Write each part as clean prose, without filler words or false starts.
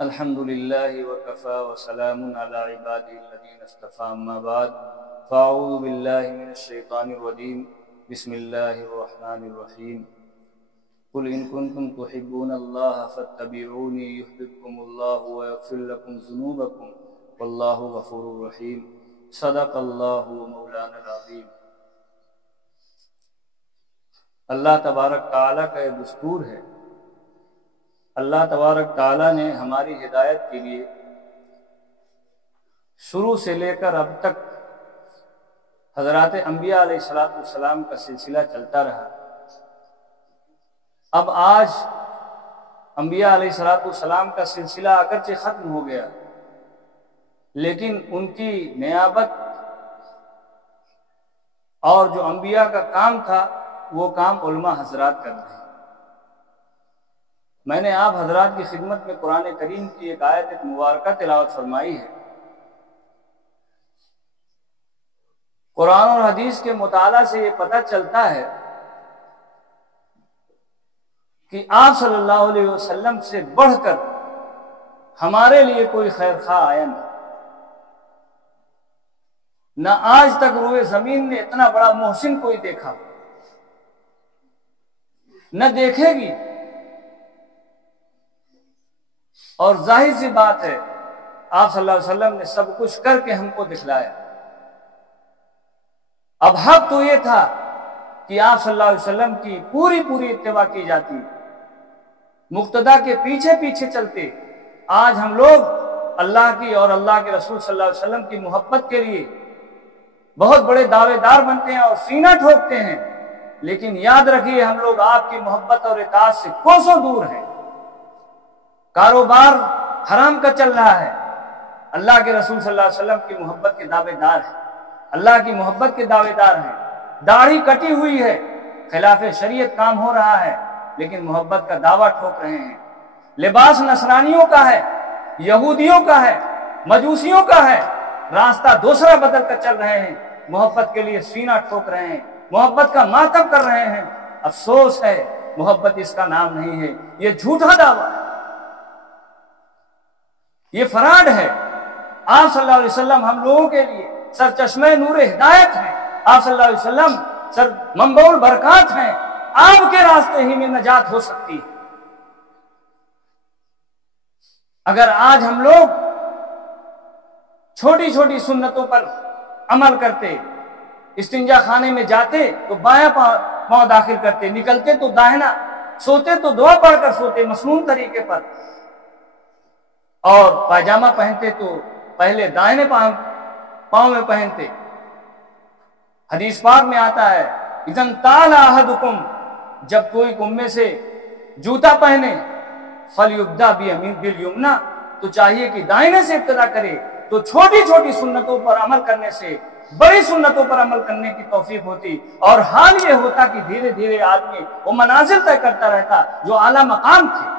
الحمد لله وكفى وسلام على عباده الذين اصطفى أما بعد فأعوذ بالله من الشيطان الرجيم بسم الله الرحمن الرحيم قل إن كنتم تحبون الله فاتبعوني يحببكم الله ويغفر لكم ذنوبكم والله غفور رحيم صدق الله مولانا العظيم۔ اللہ تبارک تعالیٰ کا یہ دستور ہے، اللہ تبارک تعالیٰ نے ہماری ہدایت کے لیے شروع سے لے کر اب تک حضرات انبیاء علیہ السلام کا سلسلہ چلتا رہا۔ اب آج انبیاء علیہ السلام کا سلسلہ اگرچہ ختم ہو گیا، لیکن ان کی نیابت اور جو انبیاء کا کام تھا وہ کام علماء حضرات کر رہے ہیں۔ میں نے آپ حضرات کی خدمت میں قرآن کریم کی ایک آیت مبارکہ تلاوت فرمائی ہے۔ قرآن اور حدیث کے مطالعہ سے یہ پتہ چلتا ہے کہ آپ صلی اللہ علیہ وسلم سے بڑھ کر ہمارے لیے کوئی خیر خواہ آیا نہیں۔ نہ آج تک روئے زمین نے اتنا بڑا محسن کوئی دیکھا، نہ دیکھے گی، اور ظاہر سی بات ہے آپ صلی اللہ علیہ وسلم نے سب کچھ کر کے ہم کو دکھلایا۔ اب حق تو یہ تھا کہ آپ صلی اللہ علیہ وسلم کی پوری اتباع کی جاتی، مقتدا کے پیچھے پیچھے چلتے۔ آج ہم لوگ اللہ کی اور اللہ کے رسول صلی اللہ علیہ وسلم کی محبت کے لیے بہت بڑے دعوے دار بنتے ہیں اور سینہ ٹھوکتے ہیں، لیکن یاد رکھیے ہم لوگ آپ کی محبت اور اطاعت سے کوسوں دور ہیں۔ کاروبار حرام کا چل رہا ہے، اللہ کے رسول صلی اللہ علیہ وسلم کی محبت کے دعوے دار ہیں، اللہ کی محبت کے دعوے دار ہیں۔ داڑھی کٹی ہوئی ہے، خلاف شریعت کام ہو رہا ہے، لیکن محبت کا دعویٰ ٹھوک رہے ہیں۔ لباس نصرانیوں کا ہے، یہودیوں کا ہے، مجوسیوں کا ہے، راستہ دوسرا بدل کر چل رہے ہیں، محبت کے لیے سینہ ٹھوک رہے ہیں، محبت کا ماتم کر رہے ہیں۔ افسوس ہے، محبت اس کا نام نہیں ہے، یہ جھوٹا دعویٰ ہے، یہ فراڈ ہے۔ آپ صلی اللہ علیہ وسلم ہم لوگوں کے لیے سر چشمہ نور ہدایت ہیں، آپ صلی اللہ علیہ وسلم سر منبع البرکات ہیں، آپ کے راستے ہی میں نجات ہو سکتی ہے۔ اگر آج ہم لوگ چھوٹی چھوٹی سنتوں پر عمل کرتے، استنجا خانے میں جاتے تو بایاں پاؤں داخل کرتے، نکلتے تو داہنا، سوتے تو دعا پڑھ کر سوتے مسنون طریقے پر، اور پائجامہ پہنتے تو پہلے دائیں پاؤں میں پہنتے۔ حدیث پاک میں آتا ہے اذن طال احدکم، جب کوئی تم میں سے جوتا پہنے فلیبدأ بالیمنی، تو چاہیے کہ دائنے سے ابتدا کرے۔ تو چھوٹی چھوٹی سنتوں پر عمل کرنے سے بڑی سنتوں پر عمل کرنے کی توفیق ہوتی، اور حال یہ ہوتا کہ دھیرے دھیرے آدمی وہ منازل طے کرتا رہتا جو اعلیٰ مقام تھے،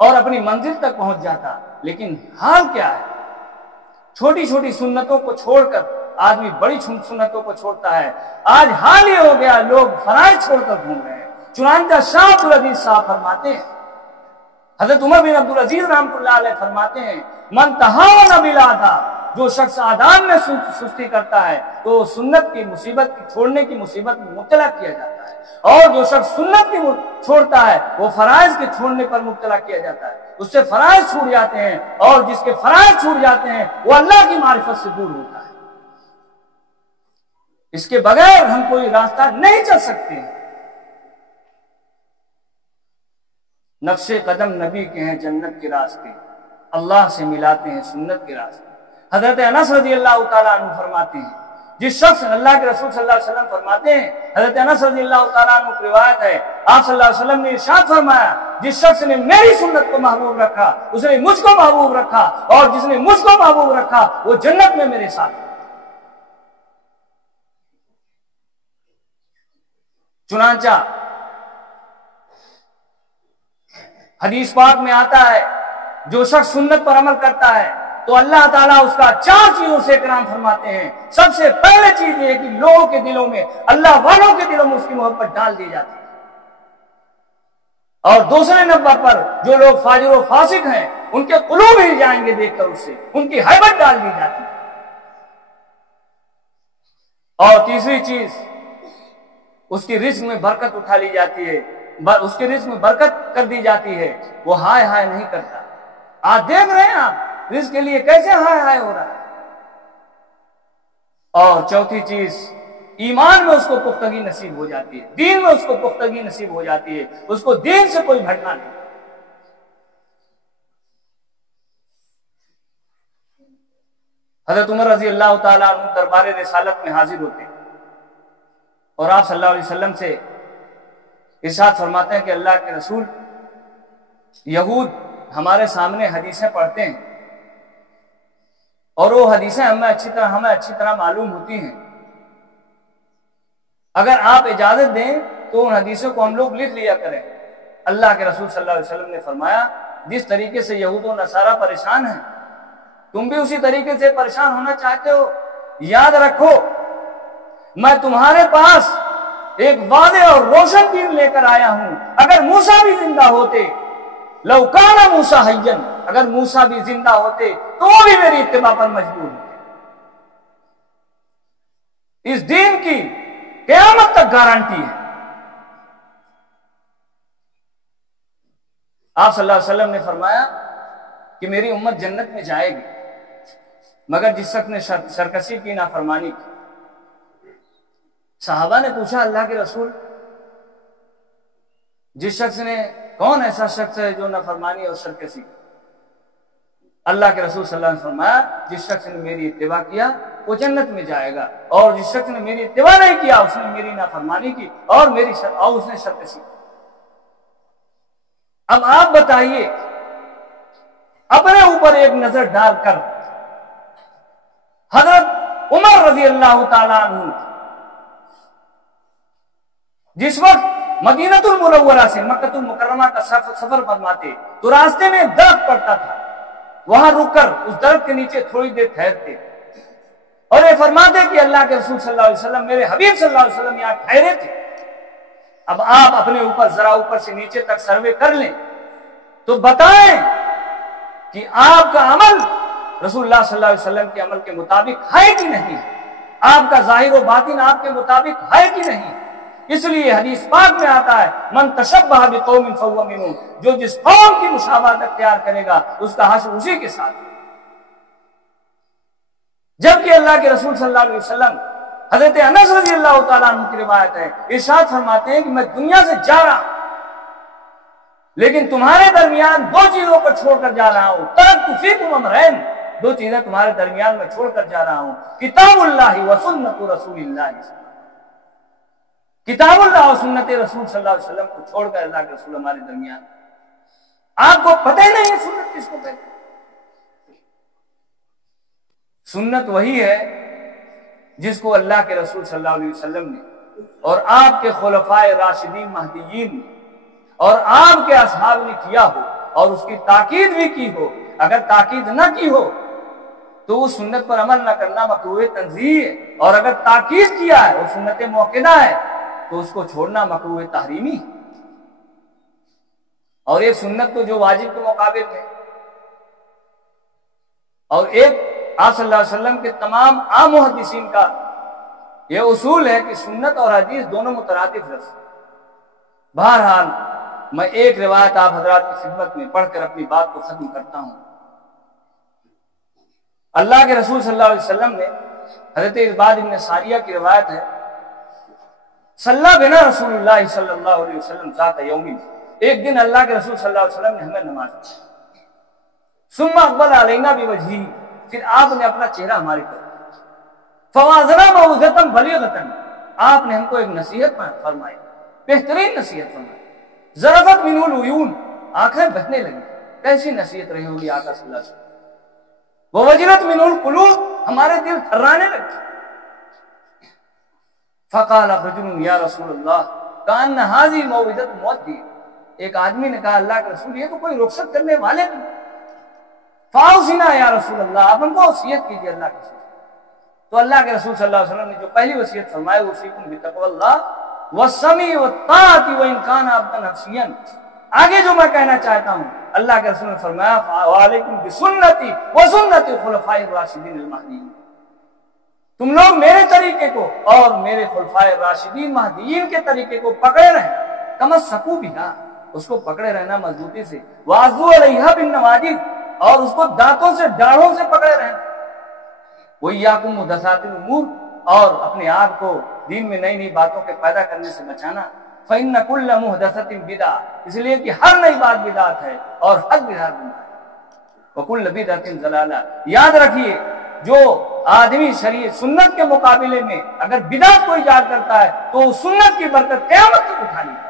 اور اپنی منزل تک پہنچ جاتا۔ لیکن حال کیا ہے، چھوٹی چھوٹی سنتوں کو چھوڑ کر آدمی بڑی سنتوں کو چھوڑتا ہے۔ آج حال یہ ہو گیا لوگ فرائض چھوڑ کر گھوم رہے ہیں۔ چنانچہ شاہ عبدالعزیز صاحب فرماتے ہیں، حضرت عمر بن عبدالعزیز رحمۃ اللہ علیہ فرماتے ہیں من تہاون بالعادہ، جو شخص عادات میں سستی کرتا ہے تو سنت کی مصیبت چھوڑنے کی مصیبت میں مبتلا کیا جاتا ہے، اور جو شخص سنت کی چھوڑتا ہے وہ فرائض کے چھوڑنے پر مبتلا کیا جاتا ہے، اس سے فرائض چھوٹ جاتے ہیں، اور جس کے فرائض چھوٹ جاتے ہیں وہ اللہ کی معرفت سے دور ہوتا ہے۔ اس کے بغیر ہم کوئی راستہ نہیں چل سکتے ہیں۔ نقش قدم نبی کے ہیں جنت کے راستے، اللہ سے ملاتے ہیں سنت کے راستے۔ حضرت انس رضی اللہ تعالیٰ عنہ فرماتے ہیں، جس شخص اللہ کے رسول صلی اللہ علیہ وسلم فرماتے ہیں، حضرت انس رضی اللہ تعالیٰ عنہ کی روایت ہے، آپ صلی اللہ علیہ وسلم نے ارشاد فرمایا جس شخص نے میری سنت کو محبوب رکھا اس نے مجھ کو محبوب رکھا، اور جس نے مجھ کو محبوب رکھا وہ جنت میں میرے ساتھ ہے۔ چنانچہ حدیث پاک میں آتا ہے جو شخص سنت پر عمل کرتا ہے تو اللہ تعالیٰ اس کا 4 چیزوں سے اکرام فرماتے ہیں۔ سب سے پہلے چیز یہ ہے کہ لوگوں کے دلوں میں، اللہ والوں کے دلوں میں اس کی محبت ڈال دی جاتی ہے، اور دوسرے نمبر پر جو لوگ فاجر و فاسق ہیں ان کے قلوب ہل جائیں گے دیکھ کر اس سے، ان کی ہیبت ڈال دی جاتی ہے۔ اور تیسری چیز، اس کی رزق میں برکت اٹھا لی جاتی ہے، اس کے رزق میں برکت کر دی جاتی ہے، وہ ہائے ہائے نہیں کرتا۔ آج دیکھ رہے ہیں آپ رزق کے لیے کیسے ہائے ہائے ہو رہا ہے۔ اور چوتھی چیز، ایمان میں اس کو پختگی نصیب ہو جاتی ہے، دین میں اس کو پختگی نصیب ہو جاتی ہے، اس کو دین سے کوئی بھٹکا نہیں۔ حضرت عمر رضی اللہ تعالیٰ عنہ دربار رسالت میں حاضر ہوتے ہیں اور آپ صلی اللہ علیہ وسلم سے ارشاد فرماتے ہیں کہ اللہ کے رسول، یہود ہمارے سامنے حدیثیں پڑھتے ہیں اور وہ حدیثیں ہمیں اچھی طرح معلوم ہوتی ہیں، اگر آپ اجازت دیں تو ان حدیثوں کو ہم لوگ لکھ لیا کریں۔ اللہ کے رسول صلی اللہ علیہ وسلم نے فرمایا، جس طریقے سے یہود و نصارہ پریشان ہیں تم بھی اسی طریقے سے پریشان ہونا چاہتے ہو؟ یاد رکھو میں تمہارے پاس ایک واضح اور روشن دین لے کر آیا ہوں۔ اگر موسیٰ بھی زندہ ہوتے، لو کان موسیٰ حیا، اگر موسیٰ بھی زندہ ہوتے تو وہ بھی میری اتباع پر مجبور ہوتے۔ اس دین کی قیامت تک گارنٹی ہے۔ آپ صلی اللہ علیہ وسلم نے فرمایا کہ میری امت جنت میں جائے گی مگر جس شخص نے سرکشی کی، نافرمانی کی۔ صحابہ نے پوچھا اللہ کے رسول، جس شخص نے، کون ایسا شخص ہے جو نافرمانی اور سرکشی؟ اللہ کے رسول صلی اللہ علیہ وسلم نے فرمایا، جس شخص نے میری اتباع کیا وہ جنت میں جائے گا، اور جس شخص نے میری اتباع نہیں کیا اس نے میری نافرمانی کی اور اس نے سرکشی کی۔ اب آپ بتائیے، اپنے اوپر ایک نظر ڈال کر حضرت عمر رضی اللہ تعالیٰ عنہ جس وقت مدینہ المنورہ سے مکہ المکرمہ کا سفر فرماتے تو راستے میں درخت پڑتا تھا، وہاں رک کر اس درخت کے نیچے تھوڑی دیر ٹھہرتے اور یہ فرماتے کہ اللہ کے رسول صلی اللہ علیہ وسلم، میرے حبیب صلی اللہ علیہ وسلم یہاں ٹھہرے تھے۔ اب آپ اپنے اوپر ذرا اوپر سے نیچے تک سروے کر لیں تو بتائیں کہ آپ کا عمل رسول اللہ صلی اللہ علیہ وسلم کے عمل کے مطابق ہے کہ نہیں، آپ کا ظاہر و باطن آپ کے مطابق ہے کہ نہیں۔ اس لیے حدیث پاک میں آتا ہے، من تشبہ بقوم فہو منہم، جو جس قوم کی مشابہت اختیار کرے گا اس کا حشر اسی کے ساتھ۔ جبکہ اللہ کے رسول صلی اللہ علیہ وسلم، حضرت انس رضی اللہ تعالیٰ عنہ کی روایت ہے، ارشاد فرماتے ہیں کہ میں دنیا سے جا رہا ہوں لیکن تمہارے درمیان دو چیزوں پر چھوڑ کر جا رہا ہوں، ترکت فیکم امرین، دو چیزیں تمہارے درمیان میں چھوڑ کر جا رہا ہوں، کتاب اللہ و سنت رسول اللہ، کتاب اللہ و سنت رسول صلی اللہ علیہ وسلم کو چھوڑ کر اللہ کے رسول ہمارے درمیان۔ آپ کو پتہ ہی نہیں ہے سنت کس کو کہتے ہیں؟ سنت وہی ہے جس کو اللہ کے رسول صلی اللہ علیہ وسلم نے اور آپ کے خلفائے راشدین مہدیین نے اور آپ کے اصحاب نے کیا ہو اور اس کی تاکید بھی کی ہو۔ اگر تاکید نہ کی ہو تو اس سنت پر عمل نہ کرنا مکروہ تنزیہ ہے، اور اگر تاکید کیا ہے اور سنت موقدہ ہے تو اس کو چھوڑنا مکروہ تحریمی ہے۔ اور ایک سنت تو جو واجب کے مقابل میں، اور ایک آپ صلی اللہ علیہ وسلم کے تمام عام محدثین کا یہ اصول ہے کہ سنت اور حدیث دونوں مترادف لفظ۔ بہرحال میں ایک روایت آپ حضرات کی خدمت میں پڑھ کر اپنی بات کو ختم کرتا ہوں۔ اللہ کے رسول صلی اللہ علیہ وسلم نے، حضرت عباد بن ساریہ کی روایت ہے، صلی بنا رسول اللہ صلی اللہ علیہ وسلم ذات یوم، ایک دن اللہ کے رسول صلی اللہ علیہ وسلم نے ہمیں نماز پڑھائی، ثم اقبل علینا بوجہہ، پھر آپ نے اپنا چہرہ ہماری طرف، فوازنا موعظۃ بلیغۃ، آپ نے ہم کو ایک نصیحت فرمائی، بہترین نصیحت فرمائی، ذرفت منہ العیون، آنکھیں بہنے لگی۔ کیسی نصیحت رہی ہوگی آقا صلی اللہ علیہ وسلم؟ ووجلت منہ القلوب، ہمارے دل تھرانے لگے۔ فقال رجل یا رسول اللہ کأن ھذہ موعظۃ مودع، ایک آدمی نے کہا اللہ کے رسول یہ تو کوئی رخصت کرنے والے نہیں۔ فاوصنا یا رسول اللہ، آپ ہم کو وصیت کیجیے اللہ کے رسول۔ تو اللہ کے رسول صلی اللہ علیہ وسلم نے جو پہلی وصیت فرمائی، اوصیکم بتقوی اللہ والسمع والطاعۃ وان کان عبدا حبشیا، آگے جو میں کہنا چاہتا ہوں اللہ کے رسول نے فرمایا وعلیکم بسنتی وسنت الخلفاء الراشدین المہدیین، تم لوگ میرے طریقے کو اور میرے خلفائے راشدین مہدیین کے طریقے کو پکڑے رہنا، تمسکوا بہا، اس کو پکڑے رہنا مضبوطی سے، وعضوا علیہا بالنواجذ، اور اس کو دانتوں سے ڈاڑھوں سے پکڑے رہنا، وإیاکم محدثات الامور، اور اپنے آپ کو دین میں نئی نئی باتوں کے پیدا کرنے سے بچانا، فإن كل محدثۃ بدعہ، اس لیے کہ ہر نئی بات بدعت ہے اور ہر بدعت گناہ ہے، وکل بدعۃ ضلالہ، یاد رکھیے جو آدمی شریعت سنت کے مقابلے میں اگر بدعت کو ایجاد کرتا ہے تو سنت کی برکت قیامت تک اٹھا لی ہے،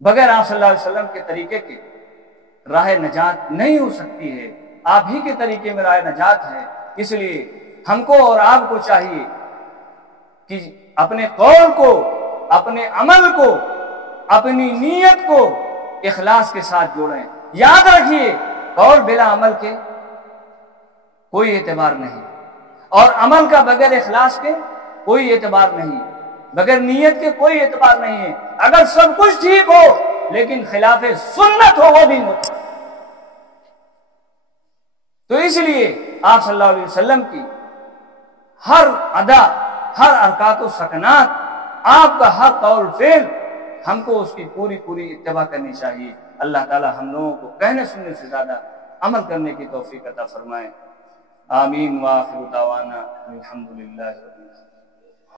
بغیر آپ صلی اللہ علیہ وسلم کے طریقے کے راہ نجات نہیں ہو سکتی ہے، آپ ہی کے طریقے میں راہ نجات ہے۔ اس لیے ہم کو اور آپ کو چاہیے کہ اپنے قول کو، اپنے عمل کو، اپنی نیت کو اخلاص کے ساتھ جوڑیں۔ یاد رکھیے قول بلا عمل کے کوئی اعتبار نہیں، اور عمل کا بغیر اخلاص کے کوئی اعتبار نہیں، بغیر نیت کے کوئی اعتبار نہیں ہے۔ اگر سب کچھ ٹھیک ہو لیکن خلاف سنت ہو وہ بھی مطلب۔ تو اس لیے آپ صلی اللہ علیہ وسلم کی ہر ادا، ہر حرکات و سکنات، آپ کا ہر قول فعل، ہم کو اس کی پوری پوری اتباع کرنی چاہیے۔ اللہ تعالی ہم لوگوں کو کہنے سننے سے زیادہ عمل کرنے کی توفیق عطا فرمائے۔ آمین، وآخر دعوانا الحمدللہ رب العالمین۔